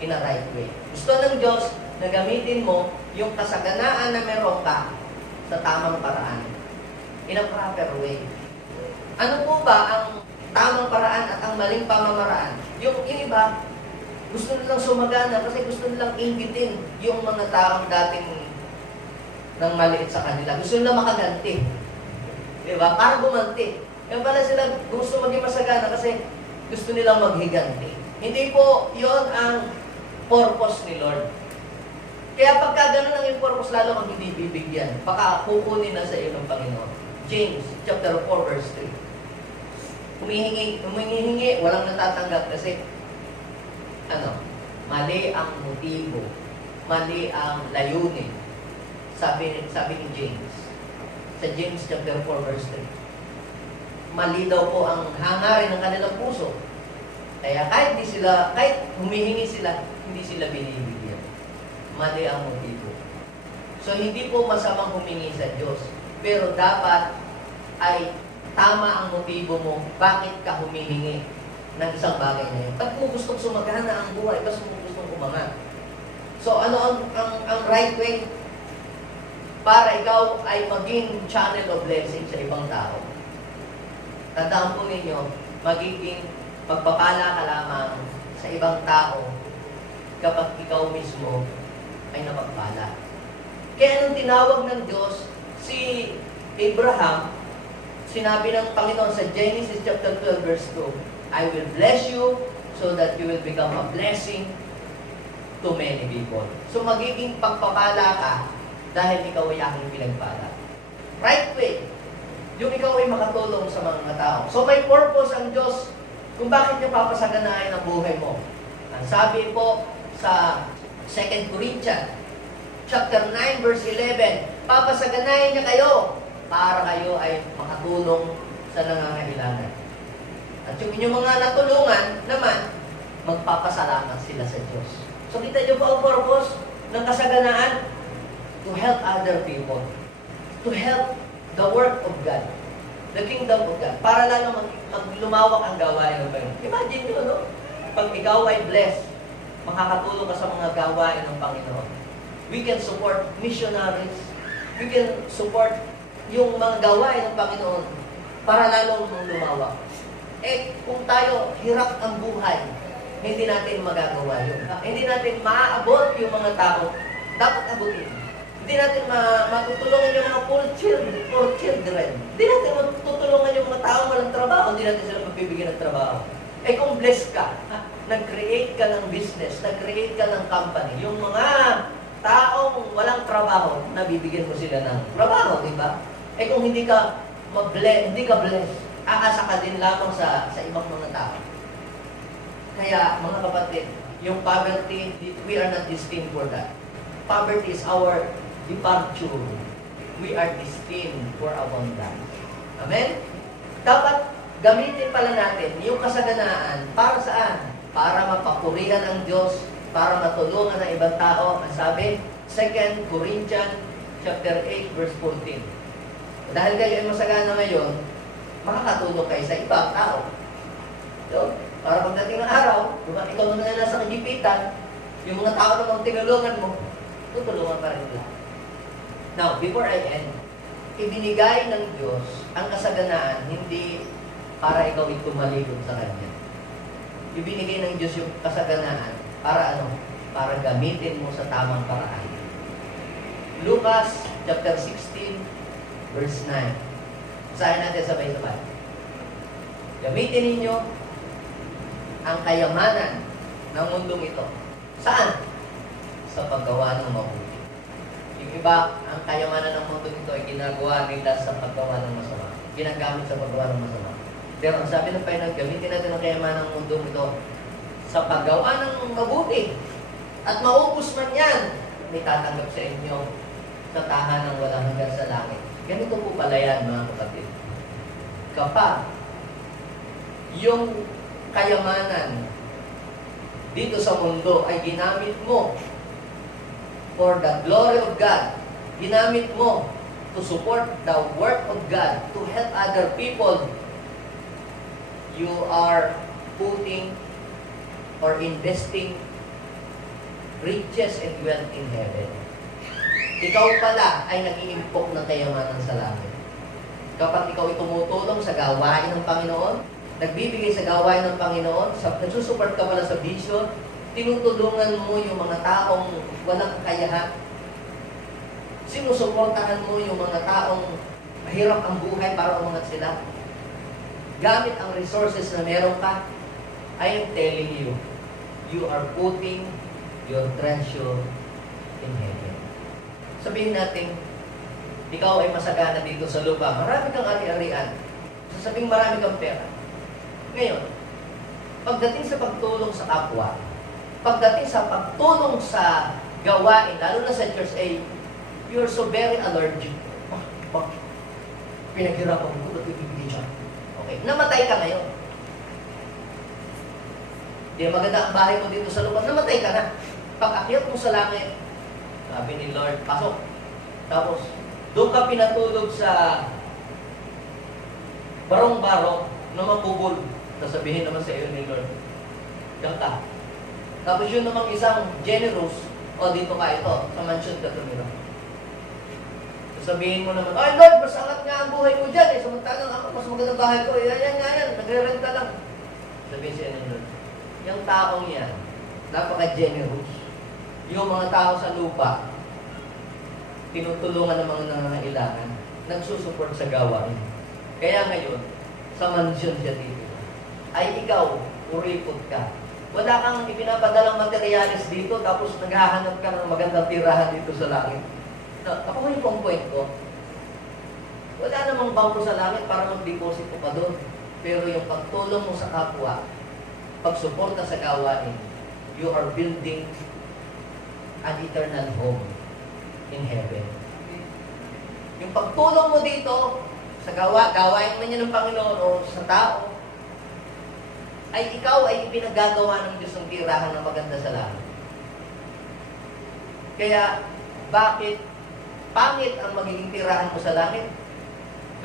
in a right way. Gusto ng Diyos na gamitin mo yung kasaganaan na meron ka sa tamang paraan. In a proper way. Ano po ba ang tamang paraan at ang maling pamamaraan? Yung iba, gusto nilang sumagana kasi gusto nilang inggitin yung mga taong dating ng maliit sa kanila. Gusto nila makaganti. Diba? Para gumanti. Kaya pala sila gusto maging masagana kasi gusto nilang maghiganti. Hindi po yon ang purpose ni Lord. Kaya pagka ganun ang yung purpose, lalo kang hindi bibigyan. Baka kukunin na sa iyo ng Panginoon. James chapter 4 verse 3. Humihingi, walang natatanggap kasi mali ang motibo, mali ang layunin. Sabi ni James, sa James chapter 4 verse 3. Mali daw po ang hangarin ng kanilang puso. Kaya kahit humihingi sila, hindi sila binibigyan. Mali ang motibo. So hindi po masamang humingi sa Diyos, pero dapat ay tama ang motibo mo, bakit ka humihingi ng isang bagay na yun. Ba't mo gustong sumagana ang buhay? Ba't mo gustong umangat? So ano ang right way para ikaw ay maging channel of blessing sa ibang tao? Tandaan po ninyo, magiging pagpapala ka lamang sa ibang tao kapag ikaw mismo ay napagpala. Kaya nung tinawag ng Diyos si Abraham, sinabi ng Panginoon sa Genesis chapter 12 verse 2, I will bless you so that you will become a blessing to many people. So magiging pagpapala ka dahil ikaw ay aking pinagpala. Right way, yung ikaw ay makatulong sa mga tao. So may purpose ang Diyos kung bakit niya papasaganahin ang buhay mo. Ang sabi po sa 2 Corinthians chapter 9 verse 11, papasaganahin niya kayo para kayo ay makatulong sa nangangailangan. At yung inyong mga natulungan naman, magpapasalamat sila sa Diyos. So kita niyo po ang purpose ng kasaganaan? To help other people. To help the work of God. The kingdom of God. Para lalo lumawak ang gawain ng Panginoon. Imagine nyo, no? Pag ikaw ay blessed, makakatulong ka sa mga gawain ng Panginoon. We can support missionaries. We can support yung mga gawain ng Panginoon para lalong lumawak. Kung tayo hirap ang buhay, hindi natin magagawa yun. Hindi natin maaabot yung mga tao dapat abutin. Hindi natin matutulungan yung mga poor children. Hindi natin matutulungan yung mga tao walang trabaho. Hindi natin sila magbibigyan ng trabaho. Kung blessed ka, nag-create ka ng business, nag-create ka ng company, yung mga taong walang trabaho, nabibigyan mo sila ng trabaho, di ba? Kung hindi ka blessed, aasa ka din lamang sa ibang mga tao. Kaya, mga kapatid, yung poverty, we are not destined for that. Poverty is our departure. We are destined for abundance. Amen? Dapat gamitin pala natin yung kasaganaan para saan? Para mapapurihan ang Diyos, para matulungan ng ibang tao. Ang sabi, 2 Corinthians chapter 8 verse 14. Dahil kayo ay masagana ngayon, makakatulong kayo sa ibang tao. So, para pagdating ng araw, ikaw na nasa kagipitan, yung mga tao na tinulungan mo, tutulungan pa rin nila. Now, before I end, ibinigay ng Diyos ang kasaganaan hindi para ikaw ay tumalikod sa Kanya. Ibinigay ng Diyos yung kasaganaan para para gamitin mo sa tamang paraan. Lucas chapter 16 verse 9. Basahin natin sabay-sabay. Gamitin ninyo ang kayamanan ng mundong ito. Saan? Sa paggawa ng mabuti. Yung iba, ang kayamanan ng mundong ito ay ginagawa nila sa paggawa ng masama. Ginagamit sa paggawa ng masama. Pero ang sabi ng Panginoon, gamitin natin ang kayamanan ng mundong ito sa paggawa ng mabuti. At maubos man yan, may tatanggap sa inyo sa tahanang walang hanggan sa langit. Ganito po pala yan, mga kapatid. Kapag yung kayamanan dito sa mundo ay ginamit mo for the glory of God, ginamit mo to support the work of God, to help other people, you are putting or investing riches and wealth in heaven. Ikaw pala ay nag-iimpok ng kayamanan sa langit. Kapag ikaw ay tumutulong sa gawain ng Panginoon, nagbibigay sa gawain ng Panginoon, nagsusuport ka pala sa vision, tinutulungan mo yung mga taong walang kakayahan, sinusuportahan mo yung mga taong mahirap ang buhay para umangat sila, gamit ang resources na meron ka, I am telling you, you are putting your treasure in heaven. Sabihin natin, ikaw ay masagana dito sa lupa, marami kang ari-arian, sasabing marami kang pera. Ngayon, pagdating sa pagtulong sa kapwa, pagdating sa pagtulong sa gawain, lalo na sa church, you're so very allergic. Bakit? Pinaghirapan ko, ba't ibigay siya? Okay, namatay ka ngayon. Di maganda ang bahay mo dito sa lupa, namatay ka na. Pag-akyat mo sa langit, sabi ni Lord, pasok. Tapos, doon ka pinatulog sa barong-barong na mabubol. Sasabihin naman sa iyo ni Lord, diyan ka. Tapos yun namang isang generous, dito ka ito, sa mansion ka tumira. Sasabihin mo naman, ay Lord, mas angat nga ang buhay mo dyan. Samantalang ako, mas magandang bahay ko. Yan, nagre-renta lang. Sabihin siya ni Lord, yung taong yan, napaka-generous. Yung mga tao sa lupa, tinutulungan ng mga nangangailangan, nagsusupport sa gawain. Kaya ngayon, sa mansion siya dito, ay ikaw, uripot ka. Wala kang ipinapadalang materialis dito, tapos naghahanap ka ng magandang tirahan dito sa langit. Ako yung point ko. Wala namang bangko sa langit para mag-deposit ko pa doon. Pero yung pagtulong mo sa kapwa, pagsuporta sa gawain, you are building an eternal home in heaven. Yung pagtulong mo dito, sa gawain man niya ng Panginoon o sa tao, ay ikaw ay ipinagagawa ng Diyos ng tirahan na maganda sa langit. Kaya, bakit pangit ang magiging tirahan mo sa langit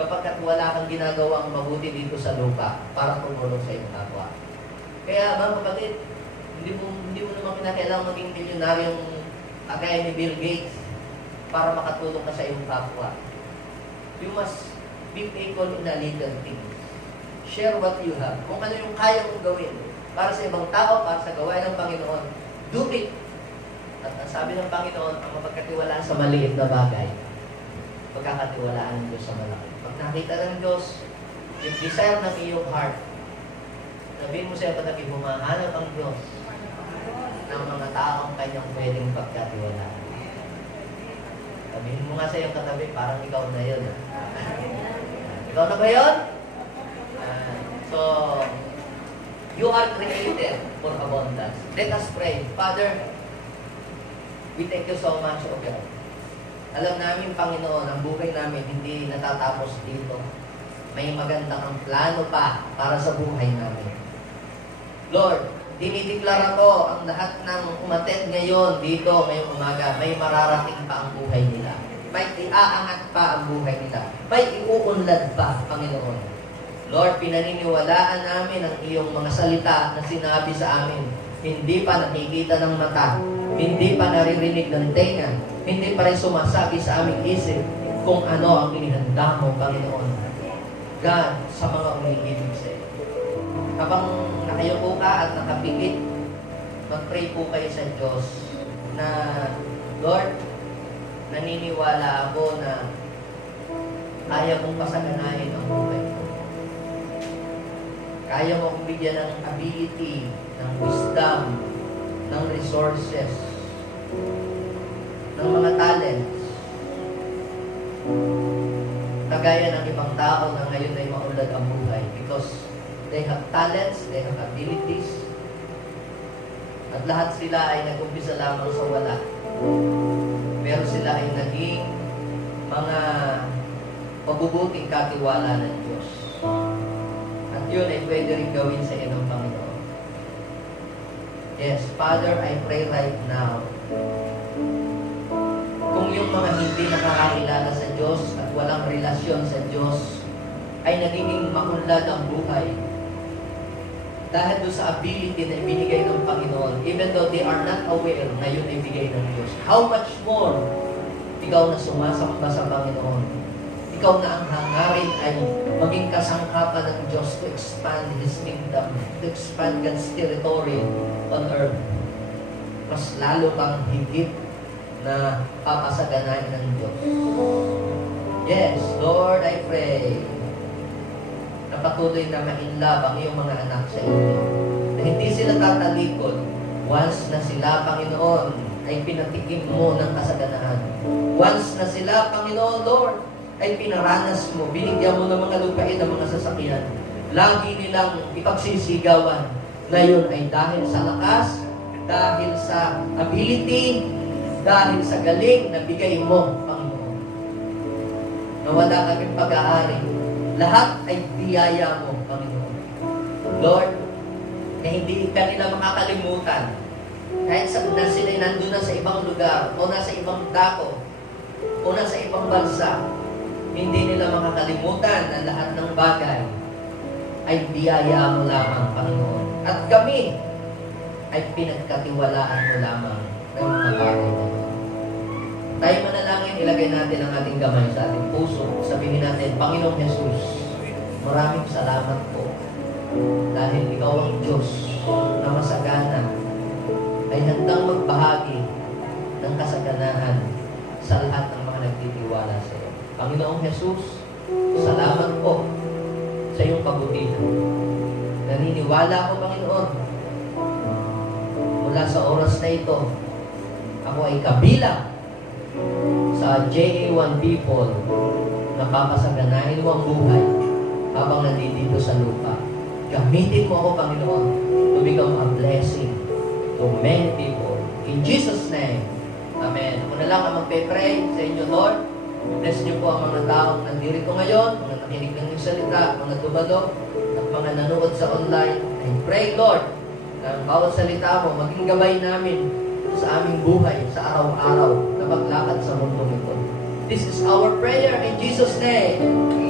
kapag wala kang ginagawang mabuti dito sa lupa para tumulong sa iyong kapwa? Kaya, mga kapatid, hindi mo naman kinakailangan maging milyonaryong kagaya ni Bill Gates para makatulong ka sa iyong kapwa. You must be faithful in a little things. Share what you have. Kung ano yung kaya mong gawin para sa ibang tao, para sa gawain ng Panginoon, do it. At ang sabi ng Panginoon, ang mapagkatiwalaan sa maliit na bagay, pagkakatiwalaan ng Diyos sa malaki. Pag nakita ng Diyos, yung desire ng iyong heart, sabihin mo sa katabi, humahanap ang Diyos ng mga taong kanyang pwedeng pagkatiwalaan. Sabihin mo nga sa iyong katabi, parang ikaw na yun. Ikaw na ba yun? So, you are created for abundance. Let us pray. Father, we thank you so much, O God. Alam namin, Panginoon, ang buhay namin hindi natatapos dito. May magandang plano pa para sa buhay namin. Lord, dinideklara ko ang lahat ng umattend ngayon dito ngayong umaga, may mararating pa ang buhay nila. May iaangat pa ang buhay nila. May iuunlad pa, Panginoon. Lord, pinaniniwalaan namin ang iyong mga salita na sinabi sa amin. Hindi pa nakikita ng mata, hindi pa naririnig ng tenga, hindi pa rin sumasabi sa aming isip kung ano ang inihanda mo, Panginoon. God, sa mga umiibig sa iyo. Habang nakayuko ka at nakapikit, mag-pray po kayo sa Diyos na, Lord, naniniwala ako na kaya mong pasaganahin ang buhay ko. Kaya mo akong bigyan ng ability, ng wisdom, ng resources, ng mga talents. Kagaya ng ibang tao na ngayon ay maunlad ang buhay because they have talents, they have abilities, at lahat sila ay nag-umpisa lamang sa wala. Pero sila ay naging mga mabubuting katiwala ng Diyos. At yun ay pwede rin gawin sa iyo ng Panginoon. Yes, Father, I pray right now, kung yung mga hindi nakakakilala sa Diyos at walang relasyon sa Diyos ay nagiging maunlad ang buhay dahil doon sa ability na ibinigay ng Panginoon, even though they are not aware na yun ay bigay ng Diyos. How much more ikaw na sumasamba sa Panginoon? Ikaw na ang hangarin ay maging kasangkapan ng Diyos to expand His kingdom, to expand God's territory on earth. Mas lalo kang higit na papasaganahin ng Diyos. Yes, Lord, I pray na patuloy na ma-inlove ang iyong mga anak sa inyo. Na hindi sila tatalikod once na sila, Panginoon, ay pinatikim mo ng kasaganaan. Once na sila, Panginoon Lord, ay pinaranas mo, binigyan mo ng mga lupain ng mga sasakyan. Lagi nilang ipagsisigawan. Ngayon ay dahil sa lakas, dahil sa ability, dahil sa galing na bigay mo, Panginoon. Na wala kaming pag-aari. Lahat ay biyaya mo, Panginoon. Lord, na hindi ka nila makakalimutan. Kahit na sila nandun na sa ibang lugar, o nasa ibang dako, o nasa ibang bansa, hindi nila makakalimutan na lahat ng bagay ay biyaya mo lamang, Panginoon. At kami ay pinagkatiwalaan mo lamang ng mga bagay na ito. Tayo manalangin, ilagay natin ang ating kamay sa ating puso. Sabihin natin, Panginoong Jesus, maraming salamat po dahil ikaw ang Diyos na masagana ay handang magbahagi ng kasaganaan sa lahat ng mga nagtitiwala sa iyo. Panginoong Jesus, salamat po sa iyong kabutihan. Naniniwala ako, Panginoon, mula sa oras na ito, ako ay kabilang sa JA1 people na papasaganahin mo ang buhay habang nandito sa lupa. Gamitin mo ako, Panginoon, to become a blessing to many people. In Jesus' name, Amen. Ako na lang ang magpe-pray sa inyo, Lord. Bless niyo po ang mga taong nandito ngayon, mga nakinig ng iyong salita, mga dumalo, at mga nanood sa online. I pray, Lord, na ang bawat salita mo, maging gabay namin sa aming buhay, sa araw-araw, na maglakad sa mundo ito. This is our prayer in Jesus' name.